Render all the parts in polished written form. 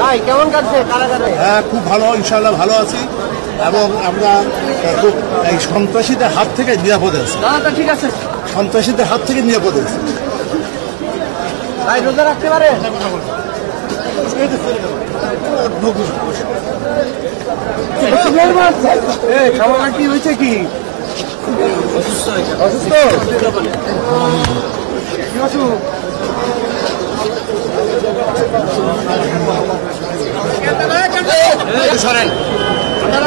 ভাই কেমন কাটছে কারাগারে? হ্যাঁ, খুব ভালো, ইনশাআল্লাহ ভালো আছি এবং আমরা খুব এই সন্ত্রাসীদের হাত থেকে নিরাপদে আছি। ঠিক আছে, সন্ত্রাসীদের হাত থেকে নিরাপদে আছি। ভাই রোজা রাখতে পারে? খাবার কি হয়েছে? কি অসুস্থ? সরেন,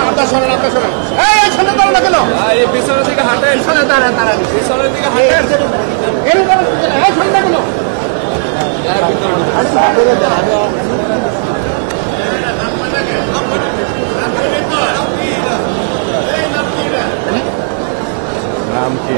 আপনার সরেন, আপনার সরেন। এই সামনে দাঁড়ান না কেন? পিছনের দিকে হাঁটেন, দাঁড়ান, পিছনের দিকে হাঁটেন। সামনে কেন? নাম কি?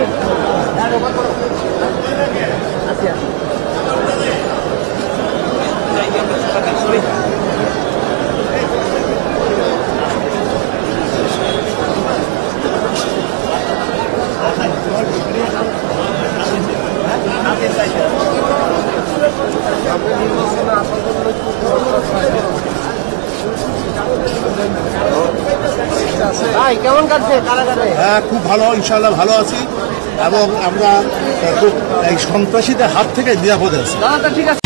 ভাই কেমন কাটছে কারাগারে? হ্যাঁ, খুব ভালো, ইনশাআল্লাহ ভালো আছি এবং আমরা খুব এই সন্ত্রাসীদের হাত থেকে নিরাপদে আছি। ঠিক আছে।